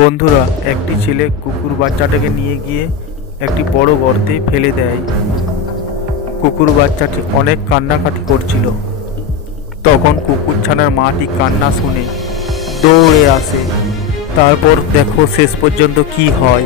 বন্ধুরা, একটি ছেলে কুকুর বাচ্চাটাকে নিয়ে গিয়ে একটি বড় গর্তে ফেলে দেয়। কুকুর বাচ্চাটি অনেক কান্নাকাটি করছিল। তখন কুকুরছানার মাটি কান্না শুনে দৌড়ে আসে। তারপর দেখো শেষ পর্যন্ত কি হয়।